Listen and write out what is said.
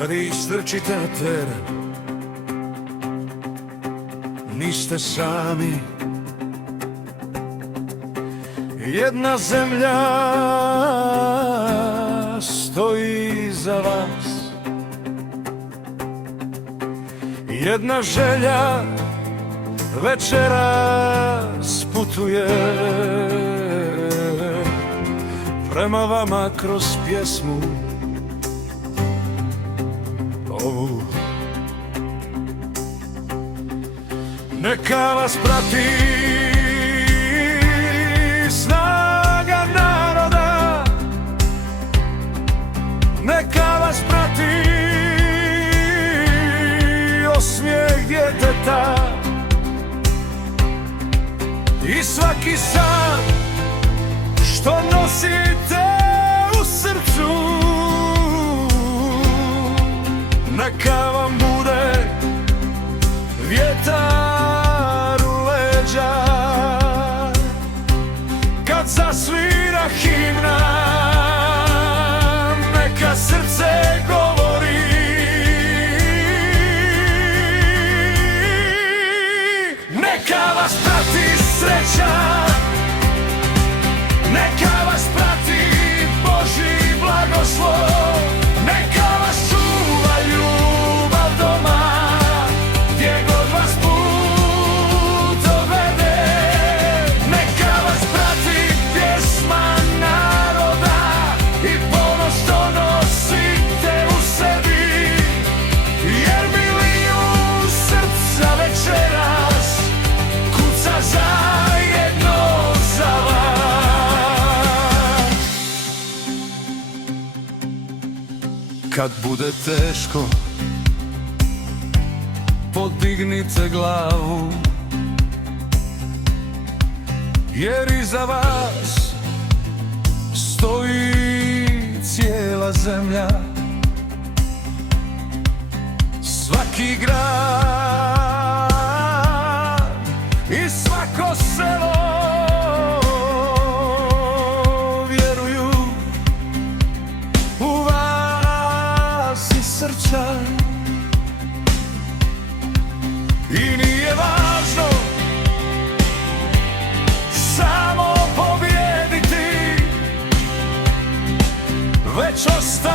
Kad istrčite na teren, niste sami. Jedna zemlja stoji iza vas, jedna želja večeras putuje prema vama kroz pjesmu ovu. Neka vas prati snaga naroda, neka vas prati osmijeh djeteta i svaki san što nosite u srcu. Neka vam bude vjetar u leđa kad zasvira himna, neka srce govori. Neka vas prati sreća, neka vas prati Božji blagoslov, neka vas čuva ljubav doma, gdje god vas put dovede. Neka vas prati pjesma naroda i ponos što nosite u sebi, jer milijun srca večeras kuca zajedno za vas. Kad bude teško, podignite glavu, jer iza vas stoji cijela zemlja. Svaki grad i svako selo vjeruju u vas i srca. I nije važno samo pobijediti, već ostati